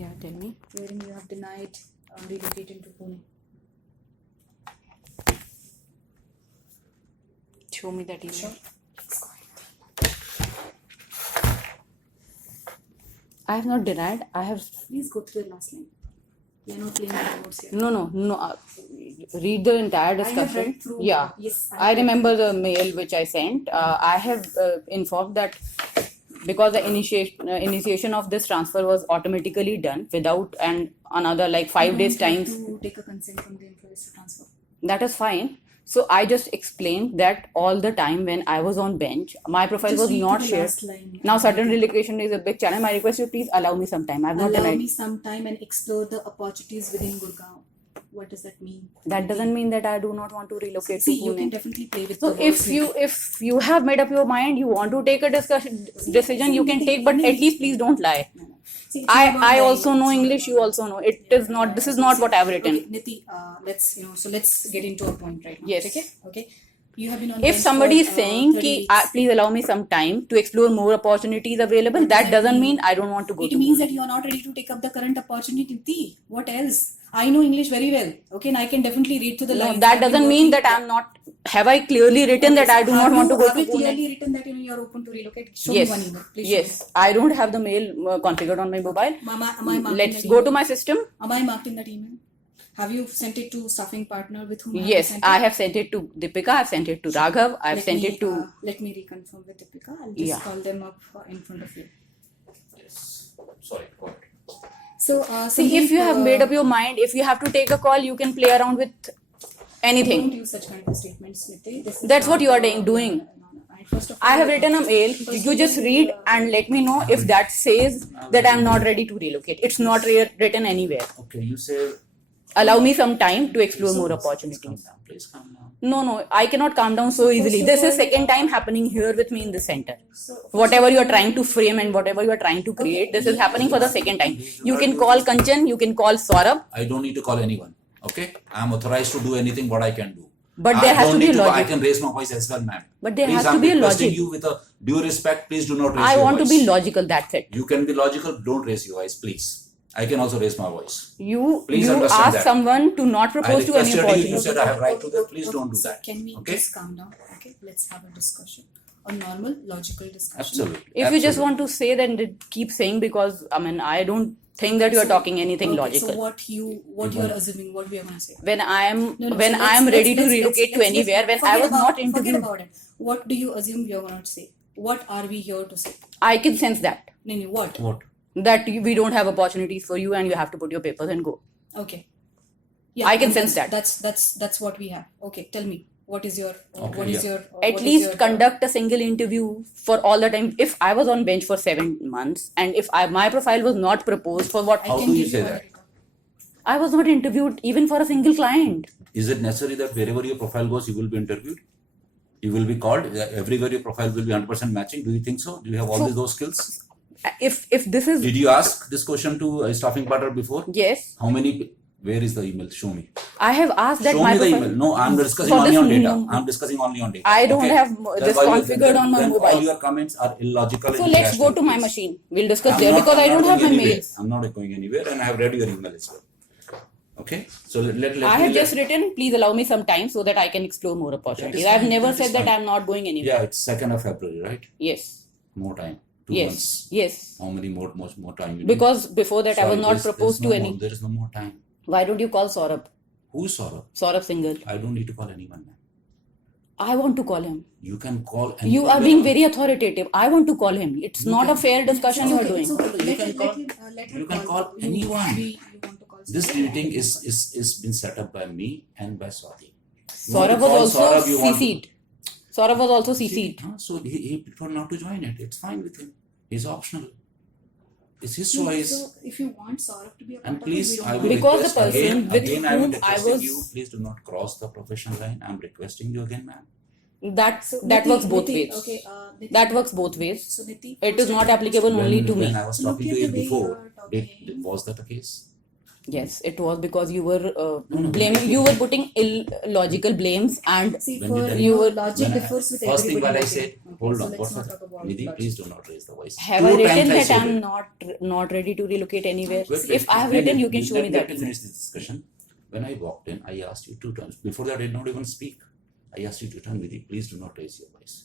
Yeah, tell me. wherein you have denied relocating to Pune. Show me that email. Sure. I have not denied. I have. Please go through the last line. We are not playing with the words here. No. Read the entire I have discussion. read through. Yeah. Yes. I remember the mail which I sent. I have informed that because the initiation of this transfer was automatically done without another like 5 days time. To take a consent from the employees to transfer. That is fine. So I just explained that all the time when I was on bench, my profile Just was read not to the shared. last line. Now sudden relocation is a big challenge. I request you please allow me some time. I have not Allow denied. me some time and explore the opportunities within Gurgaon. What does that mean? That doesn't mean that I do not want to relocate See, to you can Pune. definitely play with So the words here. if you have made up your mind, you want to take a decision, you can take, but at least please don't lie. No. See, it's not about I lying. also know It's not English. about You also know. It is not. This is not what I've written. Okay, Niti, let's get into a point right now. Yes. Okay. You have been on If bench somebody is for, saying 30 ki, weeks. please allow me some time to explore more opportunities available, that doesn't mean I don't want to go It to means Pune. that you are not ready to take up the current opportunity. Niti. What else? I know English very well. Okay, and I can definitely read to the No, lines. that I've been doesn't mean working- that I'm not. Have I clearly written that I do not want to go Have to you Pune? clearly written that you are open to relocate? Show me Yes. one email. Please show Yes. I don't have the mail configured on my mobile. me. Am I marked Let's in that go to email? my system. Am I marked in that email? Have you sent it to staffing partner with whom? Yes, have you sent I it? have sent it to Deepika. I've sent it to Raghav. I've sent it to. Let me reconfirm with Deepika. I'll just Yeah. call them up in front of you. Yes. Sorry, go ahead. So, See, if you have made up your mind, if you have to take a call, you can play around with don't anything. use such kind of statements, Niti. This is That's what not, you are doing. No. First of I have all, written a mail. You just read and let me know if that says that I'm not ready to relocate. It's not written anywhere. Okay, you say. Allow me some time to explore more Calm opportunities. down. Please calm down. No, I cannot calm down so easily. This is second time happening here with me in the center. Whatever you are trying to frame and whatever you are trying to create, this is happening for the second time. You can call Kanchan, you can call Saurabh, I don't need to call anyone. Okay, I'm authorized to do anything what I can do. but there I has don't to be a need I logic. can raise my voice as well, ma'am. But there Please, has to I'm be a requesting logic. you with a due respect. Please do not raise I your want to voice. be logical, that's it. You can be logical. Don't raise your voice, please. I can also raise my voice. You Please understand ask that. someone to not I propose to any requested you. You opportunity. said I have right to that. Please don't do So that. can we Okay? just calm down? Okay, let's have a discussion. A normal, logical discussion. Absolutely. If you just Absolutely. want to say then keep saying, because I don't think that you are talking anything Okay, logical. So what you are assuming, what we are going to say? When I am No, when so I am let's- ready to let's- relocate to let's- anywhere, when I forget was not Forget interviewed, about it. What do you assume we are going to say? What are we here to say? I can sense that. No, what? What? That we don't have opportunities for you and you have to put your papers and go. Okay. I can and sense that. That's what we have. Okay, tell me. What is your Okay, what is yeah. your At what is least your- conduct a single interview for all the time. If I was on bench for 7 months and if my profile was not proposed for what I How can do you give say all that? the data. I was not interviewed even for a single client. Is it necessary that wherever your profile goes, you will be interviewed? You will be called? Everywhere your profile will be 100% matching? Do you think so? Do you have all So- those skills? If this is Did you ask this question to a staffing partner before? yes, How many? Where is the email? Show me. I have asked that Show my me the profile. email. No, I'm discussing For only this on data. no- I'm discussing only on data. I don't Okay? have Then this why you- configured on my then mobile. all your comments are illogical. So and let's go irrational, to my please. machine. We'll discuss I'm there not- because I I'm don't not have my going anywhere. mails. I'm not going anywhere, and I have read your email as well. Okay, so let I me have just written, please allow me some time so that I can explore more opportunities. fine, I've never that is said that fine. I'm not going anywhere. Yeah, it's 2nd of February, right? Yes. More time. 2 Yes. months. Yes. How many more time? You need? Because before that I was Sorry, not there's proposed no to more- any. There is no more time. Why don't you call Saurabh? Who's Saurabh? Saurabh Singhal. I don't need to call anyone, man. I want to call him. You can call anyone. You are being very authoritative. I want to call him. It's You not a can- fair discussion you are doing. It's okay. You Let can her- call- let her you can call anyone. You want to call This someone? meeting is been set up by me and by Swati. You want to Saurabh was call also Saurabh, you want to- CC'd. Saurabh was also CC'd. Huh? So he preferred not to join it. It's fine with him. He's optional. It's his No, choice. So if you want Saurabh to be a part And of please, it, we I don't will mind. Because the request person again, with again I am whom I requesting was- you, please do not cross the professional line. I'm requesting you again, ma'am. That So, that Niti- works both Niti, ways. Okay, Niti, That works both ways. So Niti, It is not applicable only to me. When I was Look talking at to you the way before, you are talking. was that the case? Yes, it was because you were blaming, you were putting illogical blames, and See, When for did I- you, when logic When I- differs with first thing everybody. what I okay? said, Okay, hold so on, let's what's not the, talk about Nidhi, logic. please do not raise the voice. have Two I times written that said I'm it. not ready to relocate anywhere? Wait, If I have written, you can show me let that me email. finish this discussion. When I walked in, I asked you 2 times. Before that, I did not even speak. I asked you 2 times, Nidhi, please do not raise your voice.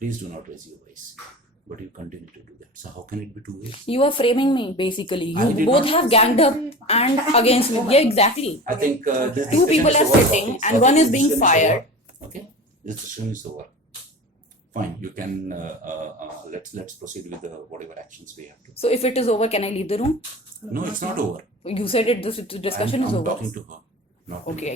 Please do not raise your voice. But you continue to do that. So how can it be 2 ways? You are framing me basically. I You did both not- have ganged up and against me. Yeah, exactly. I think this Two people discussion are is over. sitting Okay, and one is this being discussion fired. over. Okay, this discussion is over. Fine, you can let's proceed with whatever actions we have to. So if it is over, can I leave the room? No, it's not over. You said it. This discussion I'm is over. talking to her. Not to Okay,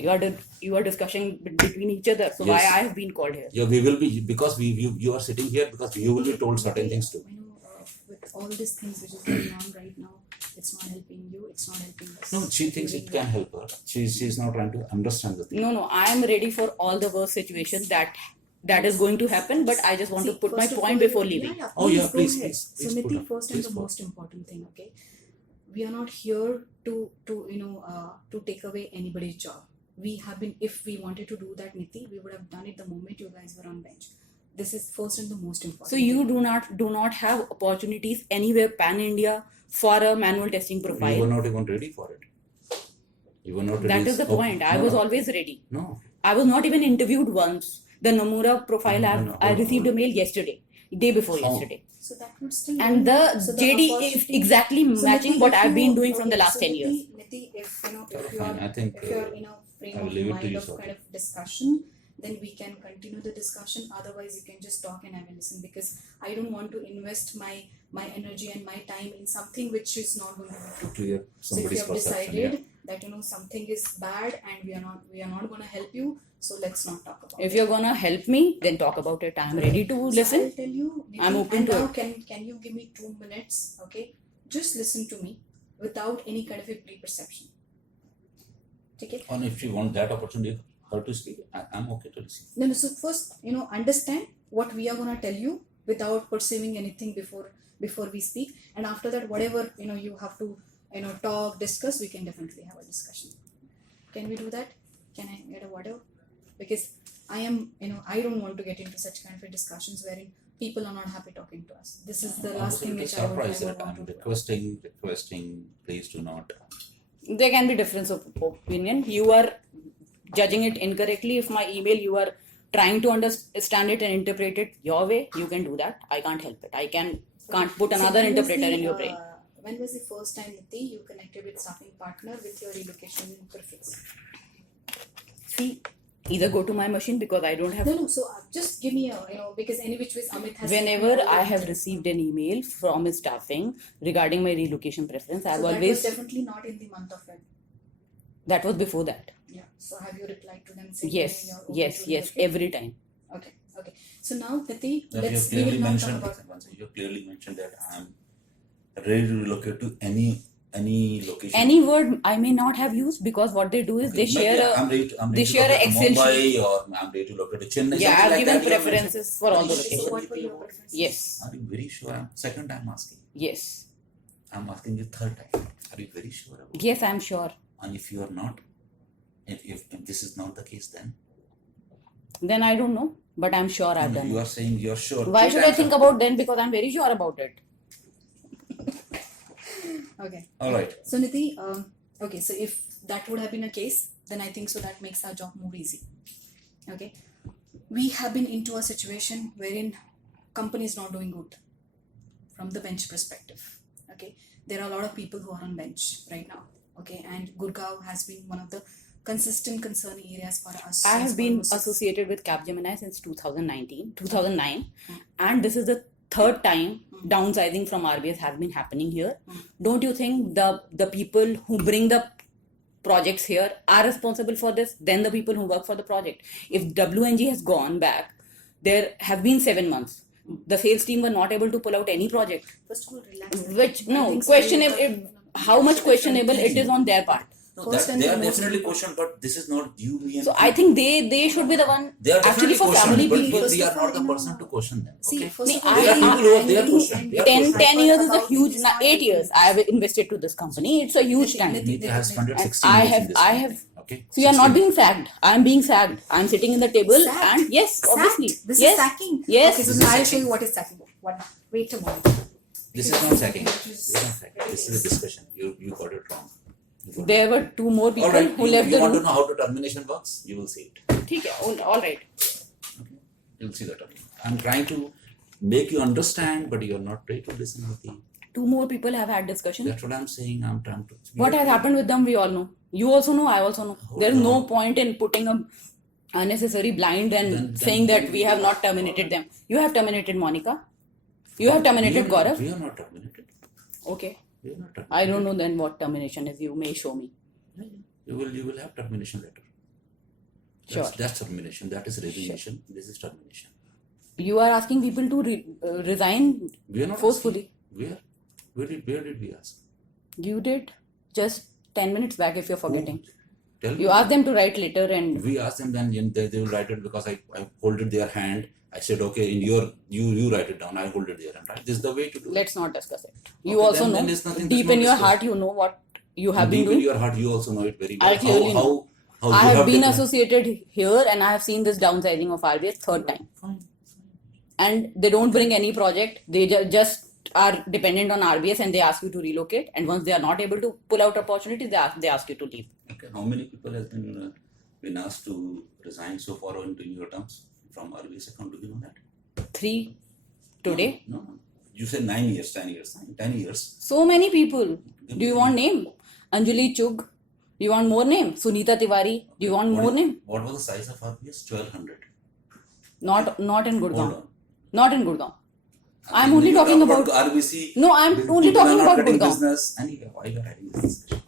you are discussing between each other. So why Yes. I have been called here? Yeah, we will be because you are sitting here because you will be told certain things too. I know with all these things which is going on right now, it's not helping you, it's not helping us. No, she thinks it can help her. She's not trying to understand the thing. No, I am ready for all the worst situations that is going to happen. But I just want to See, put my first of point all, before leaving. Oh, yeah, go please, ahead. please, So please put Niti, up, first and please the put. most important thing, okay? We are not here to to take away anybody's job. We have been, if we wanted to do that, Niti, we would have done it the moment you guys were on bench. This is first and the most important. So you do not have opportunities anywhere pan India for a manual testing You were profile. not even ready for it. You were not ready. That is the Oh, point. I no, was no. always ready. No. I was not even interviewed once. The Nomura profile No, I hold on, received a hold mail yesterday, day before How? yesterday. So that would still And the so JD is opportunity- exactly So matching Niti, what if I've been you- doing from the okay, last so 10 years. Niti, if you know, if you Fine, are, I think, if you are in a frame I will of leave it to mind you, of Swati. kind of discussion, then we can continue the discussion. Otherwise, you can just talk and I will listen, because I don't want to invest my energy and my time in something which is not going to be true. Clear So if somebody's you have perception. decided that something is bad and we are not going to help you, so let's not talk about If it. you're gonna help me, then talk about it. I'm ready to So listen. I'll tell you, Niti, I'm open and to now it. can you give me 2 minutes? Okay, just listen to me without any kind of a pre-perception. Okay. And if you want that opportunity, her to speak, I'm okay to listen. No. So first, understand what we are gonna tell you without perceiving anything before we speak, and after that, whatever you have to talk, discuss, we can definitely have a discussion. Can we do that? Can I get a whatever? Because I am, I don't want to get into such kind of discussions wherein people are not happy talking to us. This is the last thing which I would surprised never that want I'm to do. requesting, please do not. There can be difference of opinion. You are judging it incorrectly. If my email, you are trying to understand it and interpret it your way, you can do that. I can't help it. I can't put So another when was interpreter the, in your brain. When was the first time, Niti, you connected with staffing partner with your relocation preference? See, either go to my machine because I don't have. No. So just give me a, because any which ways Amit has. Whenever I have received an email from his staffing regarding my relocation preference, I've so that was always. definitely not in the month of Feb. That was before that. Yeah. So have you replied to them saying Yes, that you're open yes, to yes. relocate? Every time. Okay. So now, Niti, That you let's have we clearly will not talk mentioned. about You have clearly mentioned that I'm ready to relocate to any location. Any word I may not have used because what they do is they share a. I'm ready they to share a locate to Excel Mumbai, or I'm ready to locate to Chennai. Yeah, something I've like given that you have mentioned. preferences for all the So So locations. what were your preferences? Yes, Are you very sure? Second time asking. yes, I'm asking you third time. Are you very sure about it? yes. I'm sure. And if you are not, if this is not the case, Then I don't know, but I'm sure I've done you it. are saying you're sure. Why Three should I times think now. about then? Because I'm very sure about it. Okay. All right. So Niti, okay, so if that would have been a case, then I think so that makes our job more easy. Okay. We have been into a situation wherein company is not doing good from the bench perspective. Okay. There are a lot of people who are on bench right now. Okay. And Gurgaon has been one of the consistent concerning areas for us. I as have been almost- associated with Capgemini since 2009, and this is the third time downsizing from RBS has been happening here. Don't you think the people who bring the projects here are responsible for this? Then the people who work for the project. If WNG has gone back, there have been 7 months. The sales team were not able to pull out any project. First of all, relax. Which I no think so. questionable. How much questionable it is on their part. No, First and they are foremost. definitely questioned, but this is not you, me, and So you. I think they should be the one They are actually definitely for questioned, family but people. we are First of not the all, person to question them. See, Okay? first Nee, of all, There are people who are- they are I'm questioned. They are very 10 questioned. years is a hyper huge, about this 8 years I have point. invested to this company. It's a huge Niti, time. Niti, Niti has spent And 16 I years have- in this I company. have- Okay? So you are not 16. being sacked. I'm being sacked. I'm sitting in the table Sacked? and yes, Sacked? obviously. This yes. is sacking. Yes. Okay, so This now is I'll show sacking. you what is sacking. What? Wait a moment. This is not sacking. This is not sacking. This is a discussion. You got it wrong. You got it There were 2 more people All right. who You, left you the want to room. know how the termination works? You will see it. ठीक है, all right. Okay? You'll see that. I'm trying to make you understand, but you're not ready to listen. Niti. 2 more people have had discussion. That's what I'm saying. I'm trying to. What has happened with them, we all know. You also know, I also know. Hold There is no on. point in putting a unnecessary blind and Then- saying that then we have not terminated them. You have terminated Monica. You have terminated Gaurav. We are not terminated. Okay. We are not terminated. I don't know then what termination is. You may show me. You will have termination letter. Sure. That's termination. That is resignation. This is termination. You are asking people to resign We are not forcefully. asking. Where did we ask? You did just 10 minutes back if you're forgetting. Tell You me. asked them to write letter and We asked them, then they will write it because I holded their hand. I said, okay, in your you write it down. I hold it there and right. This is the way to do it. let's not discuss it. You Okay, also then know there's nothing- deep there's in no your discuss. heart you know what you have been Deep in doing. your heart, you also know it very well. I clearly know. How I you have been taken- associated here and I have seen this downsizing of RBS third time. Fine. And they don't bring any project. They just are dependent on RBS and they ask you to relocate. And once they are not able to pull out opportunities, they ask you to leave. Okay. How many people has been asked to resign so far in your terms from RBS account? Do you know that? 3 today. No. You said 9 years, 10 years, 10 years. So many people. Do you want name? Anjali Chugh. Do you want more name? Sunita Tiwari. Do you want more name? What was the size of RBS? 1200. Not in Hold Gurgaon. on. Not in Gurgaon. I'm only talking about. RBC. No, I'm only People are talking not about getting Gurgaon. business. Anyway, why you are having this discussion?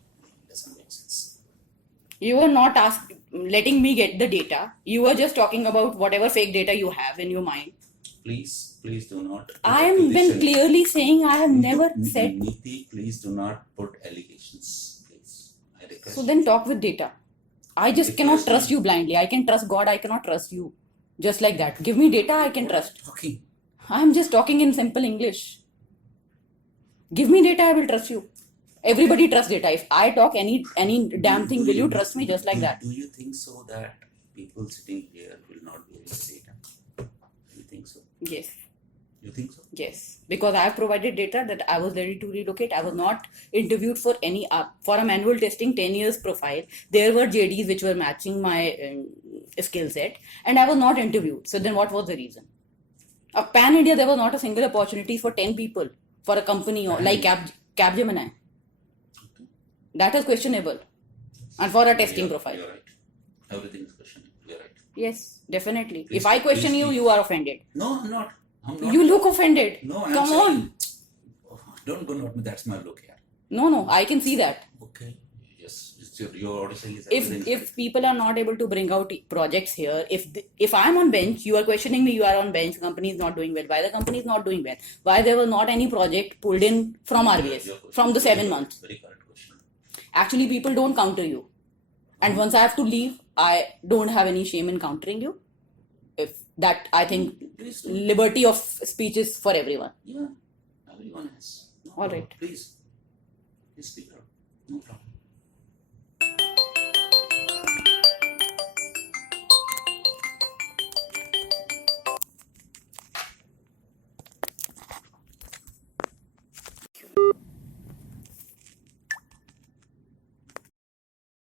Doesn't make sense. You were not letting me get the data. You were just talking about whatever fake data you have in your mind. Please do not. put I am been accusation. clearly saying I have never said. Niti, please do not put allegations. Please. I request. So then talk with data. I just If cannot you're trust you blindly. I can trust God. I cannot trust you. Just like that. Give me data. I can trust. Okay. I'm just talking in simple English. Give me data. I will trust you. Everybody trusts data. If I talk any damn thing, will you trust me just like that? Do you think so that people sitting here will not be able to data? Do you think so? Yes. You think so? Yes, because I have provided data that I was ready to relocate. I was not interviewed for any for a manual testing 10 years profile. There were JDs which were matching my skill set, and I was not interviewed. So then, what was the reason? Pan India, there was not a single opportunity for 10 people for a company like Capgemini. That is questionable, and for a testing You're- profile. You're right. Everything is questionable. You're right. Yes, definitely. Please- If I question please you, speak. you are offended. No, I'm not. I'm not. You look offended. No, I'm Come saying, on. Oh, don't go not me. That's my look here. No, I can see that. Okay. Yes. You're already saying is everything is If people are not able to bring out projects here, if I'm on bench, you are questioning me, you are on bench, company is not doing well. Why the company is not doing well? Why there was not any project pulled in from RBS Your question from the is 7 months? Very correct question. Actually, people don't counter you, and once I have to leave, I don't have any shame in countering you. If that, I think Please do. liberty of speech is for everyone. Yeah. Everyone has. No All problem. right. Please speak out. No problem.